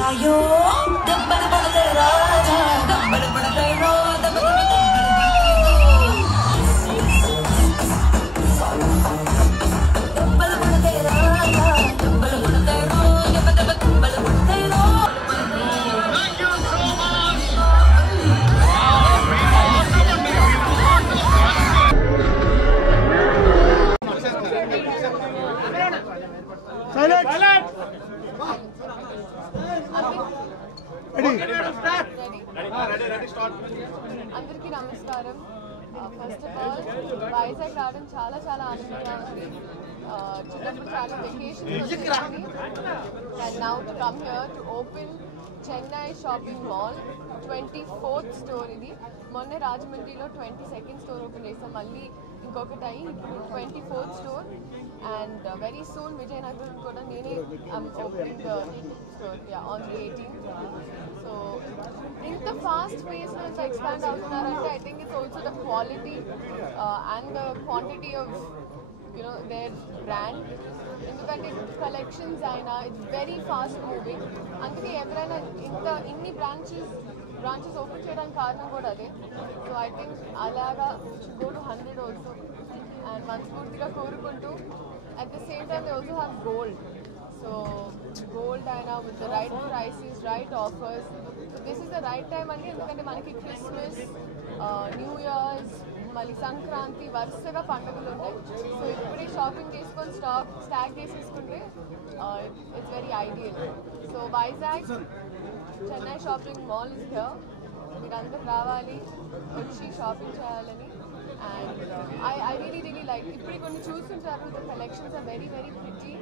రాయో దెబ్బలు పడతాయి రాజా దెబ్బలు పడతాయి రో దెబ్బలు పడతాయి రాజా దెబ్బలు పడతాయి రో దెబ్బలు పడతాయి రో. అందరికీ నమస్కారం. ఫస్ట్ ఆఫ్ ఆల్ వైజాగ్ రావడం చాలా చాలా ఆనందంగా ఉంది. చిన్నప్పుడు చాలా vacations and now to come here to open Chennai shopping mall 24th store. ఇది మొన్న రాజమండ్రిలో 22nd స్టోర్ ఓపెన్ చేస్తాం, మళ్ళీ ఇంకొకటి అయ్యి ఇప్పుడు 24th store and very soon Vizianagaram కూడా నేనే opening store on the 18th. So ఇంత ఫాస్ట్ పేస్లో ఇంత ఎక్స్పాండ్ అవుతున్నారంటే I think it's also the quality and the quantity of their brand. ఎందుకంటే కలెక్షన్స్ అయినా ఇట్స్ వెరీ ఫాస్ట్ మూవింగ్. అందుకే ఎవరైనా ఇన్ని బ్రాంచెస్ ఓపెన్ చేయడానికి కారణం కూడా అదే. సో ఐ థింక్ అలాగా గో టు 100 ఆల్సో అండ్ మనస్ఫూర్తిగా కోరుకుంటూ at the same time they also have gold. So gold అయినా with the right prices right offers. So this is the right time అండి. ఎందుకంటే మనకి క్రిస్మస్, న్యూ ఇయర్స్, మళ్ళీ సంక్రాంతి వరుసగా పండుగలు ఉన్నాయి. సో ఇప్పుడే షాపింగ్ చేసుకొని స్టాక్ చేసేసుకుంటే it's very ideal. So Vizag Chennai shopping mall is here. మీరందరూ రావాలి, వచ్చి షాపింగ్ చేయాలని. అండ్ ఐ రియలీ లైక్ ఇప్పుడు కొన్ని చూస్తుంటారు, the collections are very very pretty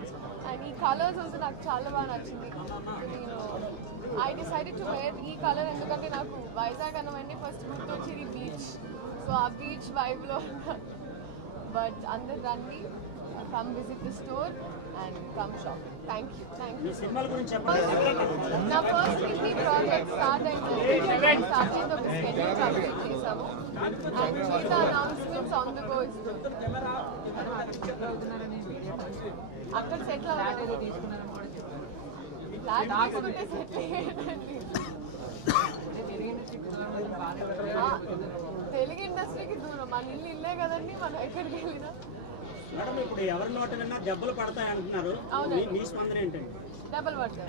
and ఈ కలర్స్ ఆల్సో నాకు చాలా బాగా నచ్చింది. నేను ఐ డిసైడెడ్ టు వేర్ ఈ కలర్ ఎందుకంటే నాకు వైజాగ్ అన్నవన్నీ ఫస్ట్ గుర్తొచ్చేది బీచ్. సో ఆ బీచ్ వైబ్లో బట్ అందరు రండి, come visit the store and come shop. Thank you. నా ఫస్ట్ హిందీ ప్రాజెక్ట్ స్టార్ట్ అయింది, ఒక స్కెడ్యూల్ కంప్లీట్ చేసాము అండ్ మిగతా announcements on the go is good. అక్కడ సెటిల్ అవ్వాలి, ఫ్లాట్ తీసుకుంటే సెటిల్ అయ్యేటండి. తెలుగు ఇండస్ట్రీకి దూరం, మన ఇల్లే కదండి, మనం ఎక్కడికి వెళ్ళినా. మేడం ఇప్పుడు ఎవరి నోట విన్నా దెబ్బలు పడతాయి అంటున్నారు, మీ స్పందన ఏంటండి? దెబ్బలు పడతాయి.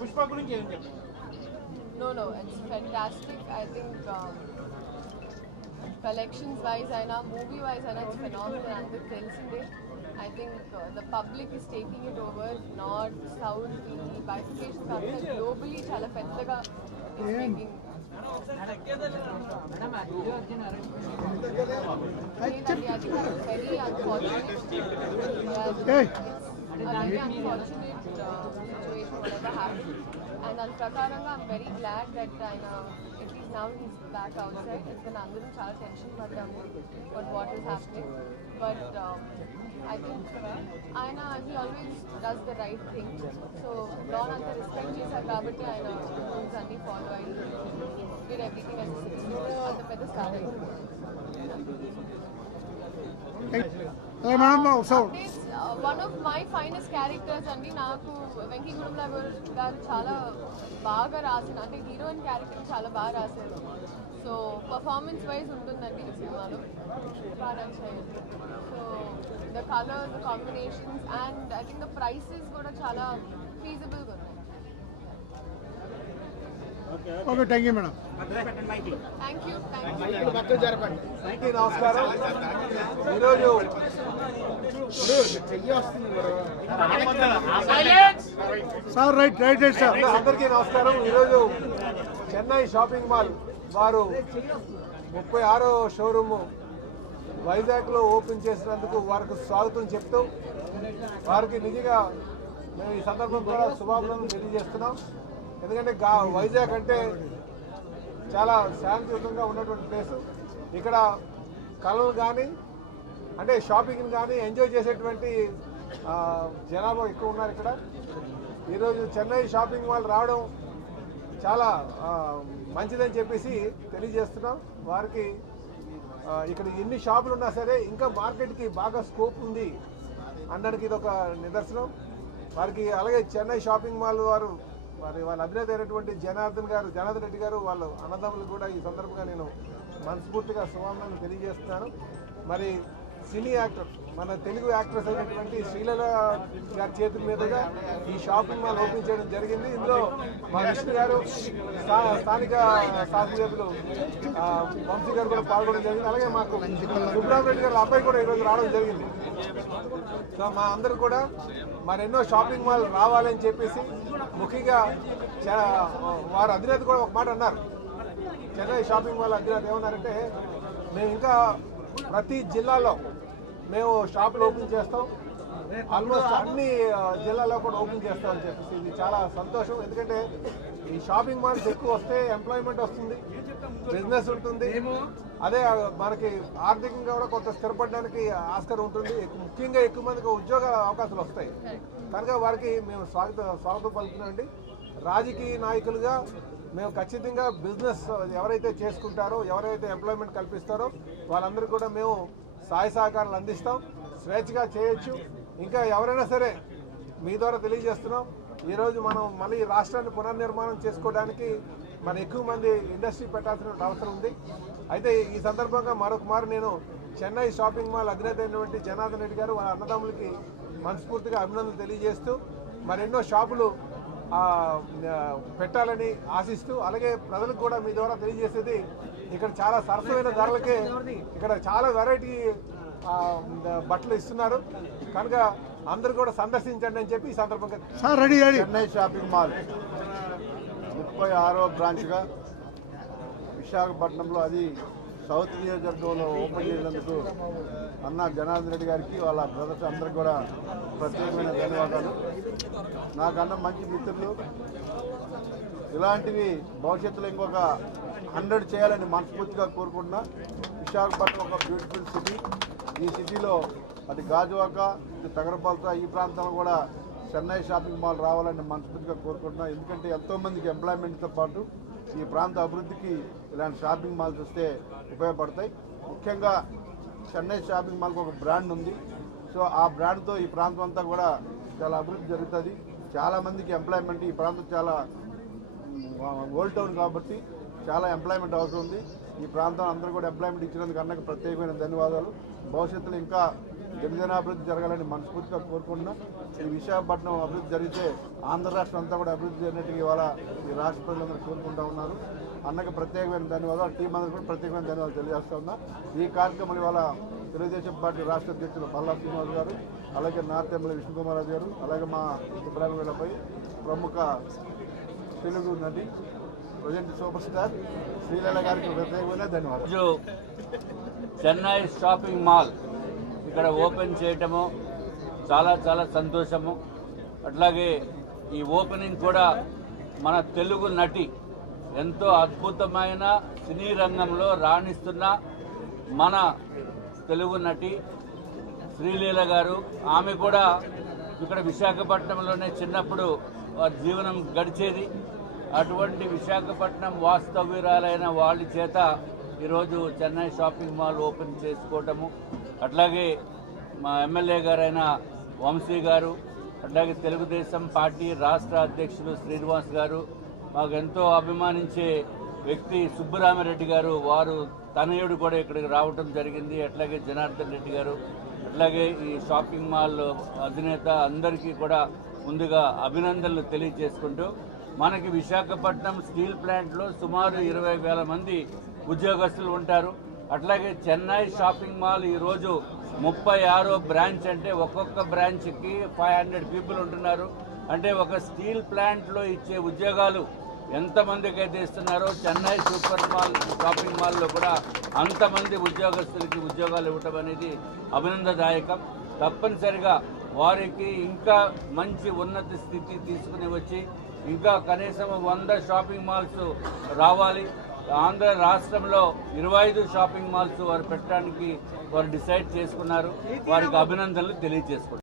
పుష్ప గురించి ఏం చెప్తారు? No, it's fantastic. I think collections wise aina, movie wise aina, it's phenomenal. And the I think the public is taking it over. North, South, the bifurcations are globally chala pedaga is taking. Very unfortunate. A very unfortunate situation, whatever happened. And on Prakaranga, I'm very glad that at least now he's back outside. It's been under chala tension but what is happening. But I think he always does the right thing. So law and the respect chesaru kabatti rules anni follow ayi did everything as a citizen and the pedda start ayi. One of my finest characters andi naaku Venki Gudumla garu chala baga rasina ante heroine character chala baga rasaru. So performance wise untundandi ee cinemalo baga cheyalli. So the colors, the combinations and I think the prices kuda chala feasible ga unnai. Okay, thank you madam. Thank you. నమస్కారం. ఈరోజు sir right sir అందరికీ నమస్కారం. ఈరోజు Chennai shopping mall వారు 36వ showroom వైజాగ్లో open చేసినందుకు వారికి స్వాగతం చెప్తూ వారికి నిజంగా మేము ఈ సందర్భం కూడా శుభాకాంక్షలు తెలియజేస్తున్నాం. ఎందుకంటే వైజాగ్ అంటే చాలా శాంతియుతంగా ఉన్నటువంటి ప్లేసు. ఇక్కడ కళలు కానీ అంటే షాపింగ్ కానీ ఎంజాయ్ చేసేటువంటి జనాభా ఎక్కువ ఉన్నారు ఇక్కడ. ఈరోజు చెన్నై షాపింగ్ మాల్ రావడం చాలా మంచిదని చెప్పేసి తెలియజేస్తున్నాం. వారికి ఇక్కడ ఎన్ని షాపులు ఉన్నా సరే ఇంకా మార్కెట్కి బాగా స్కోప్ ఉంది. అనడానికి ఇది ఒక నిదర్శనం. వారికి అలాగే చెన్నై షాపింగ్ మాల్ వారు వాళ్ళ అధినేత అయినటువంటి జనార్దన్ రెడ్డి గారు వాళ్ళ అన్నదమ్ములు కూడా ఈ సందర్భంగా నేను మనస్ఫూర్తిగా శుభాకాంక్షలు తెలియజేస్తున్నాను. మరి సినీ యాక్టర్ మన తెలుగు యాక్ట్రెస్ అయినటువంటి శ్రీలీల గారి చేతుల మీదుగా ఈ షాపింగ్ మాల్ ఓపెన్ చేయడం జరిగింది. ఇందులో మా విష్ణు గారు, స్థానిక శాసనసభ్యులు వంశీ గారు కూడా పాల్గొనడం జరిగింది. అలాగే మాకు సుబ్రహ్మరెడ్డి గారి అబ్బాయి కూడా ఈరోజు రావడం జరిగింది. సో మా అందరూ కూడా మరెన్నో షాపింగ్ మాల్ రావాలని చెప్పేసి ముఖ్యంగా వారి అధినేత కూడా ఒక మాట అన్నారు. చెన్నై షాపింగ్ మాల్ అధినేత ఏమన్నారంటే, మేము ఇంకా ప్రతి జిల్లాలో మేము షాపులు ఓపెన్ చేస్తాం, ఆల్మోస్ట్ అన్ని జిల్లాలో కూడా ఓపెన్ చేస్తామని చెప్పేసి ఇది చాలా సంతోషం. ఎందుకంటే ఈ షాపింగ్ మాల్స్ ఎక్కువ వస్తే ఎంప్లాయ్మెంట్ వస్తుంది, బిజినెస్ ఉంటుంది, అదే మనకి ఆర్థికంగా కూడా కొంత స్థిరపడడానికి ఆస్కారం ఉంటుంది. ముఖ్యంగా ఎక్కువ మందికి ఉద్యోగ అవకాశాలు వస్తాయి కనుక వారికి మేము స్వాగతం పలుకుతున్నామండి. రాజకీయ నాయకులుగా మేము ఖచ్చితంగా బిజినెస్ ఎవరైతే చేసుకుంటారో, ఎవరైతే ఎంప్లాయ్మెంట్ కల్పిస్తారో వాళ్ళందరికీ కూడా మేము సహాయ సహకారాలు అందిస్తాం. స్వేచ్ఛగా చేయొచ్చు. ఇంకా ఎవరైనా సరే మీ ద్వారా తెలియజేస్తున్నాం, ఈరోజు మనం మళ్ళీ రాష్ట్రాన్ని పునర్నిర్మాణం చేసుకోవడానికి మన ఎక్కువ మంది ఇండస్ట్రీ పెట్టాల్సిన అవసరం ఉంది. అయితే ఈ సందర్భంగా మరొకమారు నేను చెన్నై షాపింగ్ మాల్ అధినేత అయినటువంటి జనార్దన్ రెడ్డి గారు వాళ్ళ అన్నదమ్ములకి మనస్ఫూర్తిగా అభినందనలు తెలియజేస్తూ మరెన్నో షాపులు పెట్టాలని ఆశిస్తూ, అలాగే ప్రజలకు కూడా మీ ద్వారా తెలియజేసేది ఇక్కడ చాలా సరసమైన ధరలకే ఇక్కడ చాలా వెరైటీ బట్టలు ఇస్తున్నారు కనుక అందరూ కూడా సందర్శించండి అని చెప్పి ఈ సందర్భంగా చెన్నై షాపింగ్ మాల్ 36వ బ్రాంచ్గా విశాఖపట్నంలో అది సౌత్ నియోజకవర్గంలో ఓపెన్ చేసినందుకు అన్న జనార్దన్ రెడ్డి గారికి వాళ్ళ బ్రదర్స్ అందరికీ కూడా ప్రత్యేకమైన ధన్యవాదాలు. నాకన్నా మంచి మిత్రులు, ఇలాంటివి భవిష్యత్తులో ఇంకొక 100 చేయాలని మనస్ఫూర్తిగా కోరుకుంటున్నా. విశాఖపట్నం ఒక బ్యూటిఫుల్ సిటీ. ఈ సిటీలో అటు గాజువాక, ఇటు తగరపాలత ఈ ప్రాంతంలో కూడా చెన్నై షాపింగ్ మాల్ రావాలని మనస్ఫూర్తిగా కోరుకుంటున్నా. ఎందుకంటే ఎంతోమందికి ఎంప్లాయ్మెంట్తో పాటు ఈ ప్రాంత అభివృద్ధికి ఇలాంటి షాపింగ్ మాల్స్ వస్తే ఉపయోగపడతాయి. ముఖ్యంగా చెన్నై షాపింగ్ మాల్కి ఒక బ్రాండ్ ఉంది. సో ఆ బ్రాండ్తో ఈ ప్రాంతం అంతా కూడా చాలా అభివృద్ధి జరుగుతుంది. చాలామందికి ఎంప్లాయ్మెంట్, ఈ ప్రాంతం చాలా ఓల్డ్ టౌన్ కాబట్టి చాలా ఎంప్లాయ్మెంట్ అవసరం ఉంది. ఈ ప్రాంతం అందరూ కూడా ఎంప్లాయ్మెంట్ ఇచ్చినందుకు అన్నకు ప్రత్యేకమైన ధన్యవాదాలు. భవిష్యత్తులో ఇంకా గిరిజనాభివృద్ధి జరగాలని మనస్ఫూర్తిగా కోరుకుంటున్నాం. ఈ విశాఖపట్నం అభివృద్ధి జరిగితే ఆంధ్ర రాష్ట్రం అంతా కూడా అభివృద్ధి జరిగినట్టుగా ఇవాళ ఈ రాష్ట్ర ప్రజలందరూ కోరుకుంటూ ఉన్నారు. అన్నకు ప్రత్యేకమైన ధన్యవాదాలు. టీం అందరూ కూడా ప్రత్యేకమైన ధన్యవాదాలు తెలియజేస్తా ఉన్నా. ఈ కార్యక్రమం ఇవాళ తెలుగుదేశం పార్టీ రాష్ట్ర అధ్యక్షులు పల్లా శ్రీనివాస్ గారు, అలాగే నార్త్ ఎమ్మెల్యే విష్ణుకుమార్ గారు, అలాగే మా సుబ్రహ్మణ్యంపై ప్రముఖ తెలుగు నటి ప్రజెంట్ సూపర్ స్టార్ శ్రీలీల గారికి ప్రత్యేకమైన ధన్యవాదాలు. చెన్నై షాపింగ్ మాల్ ఇక్కడ ఓపెన్ చేయటము చాలా చాలా సంతోషము. అట్లాగే ఈ ఓపెనింగ్ కూడా మన తెలుగు నటి, ఎంతో అద్భుతమైన సినీ రంగంలో రాణిస్తున్న మన తెలుగు నటి శ్రీలీల గారు. ఆమె కూడా ఇక్కడ విశాఖపట్నంలోనే చిన్నప్పుడు జీవనం గడిచేది. అటువంటి విశాఖపట్నం వాస్తవ్యురాలైన వాళ్ళ చేత ఈరోజు చెన్నై షాపింగ్ మాల్ ఓపెన్ చేసుకోవటము, అట్లాగే మా ఎమ్మెల్యే గారైన వంశీ గారు, అట్లాగే తెలుగుదేశం పార్టీ రాష్ట్ర అధ్యక్షులు శ్రీనివాస్ గారు, మాకు ఎంతో అభిమానించే వ్యక్తి సుబ్బరామిరెడ్డి గారు, వారు తనయుడు కూడా ఇక్కడికి రావటం జరిగింది. అట్లాగే జనార్దన్ రెడ్డి గారు, అట్లాగే ఈ షాపింగ్ మాల్ అధినేత అందరికీ కూడా ముందుగా అభినందనలు తెలియజేసుకుంటూ, మనకి విశాఖపట్నం స్టీల్ ప్లాంట్లో సుమారు 20,000 మంది ఉద్యోగస్తులు ఉంటారు. అట్లాగే చెన్నై షాపింగ్ మాల్ ఈరోజు 36వ బ్రాంచ్, అంటే ఒక్కొక్క బ్రాంచ్కి 500 పీపుల్ ఉంటున్నారు. అంటే ఒక స్టీల్ ప్లాంట్లో ఇచ్చే ఉద్యోగాలు ఎంతమందికి అయితే ఇస్తున్నారో చెన్నై సూపర్ మాల్ షాపింగ్ మాల్లో కూడా అంతమంది ఉద్యోగస్తులకి ఉద్యోగాలు ఇవ్వటం అనేది అభినందనదాయకం. తప్పనిసరిగా వారికి ఇంకా మంచి ఉన్నత స్థితి తీసుకుని వచ్చి ఇంకా కనీసం 100 షాపింగ్ మాల్స్ రావాలి. ఆంధ్ర రాష్ట్రంలో 25 షాపింగ్ మాల్స్ వారు పెట్టడానికి వారు డిసైడ్ చేసుకున్నారు. వారికి అభినందనలు తెలియజేసుకుంటారు.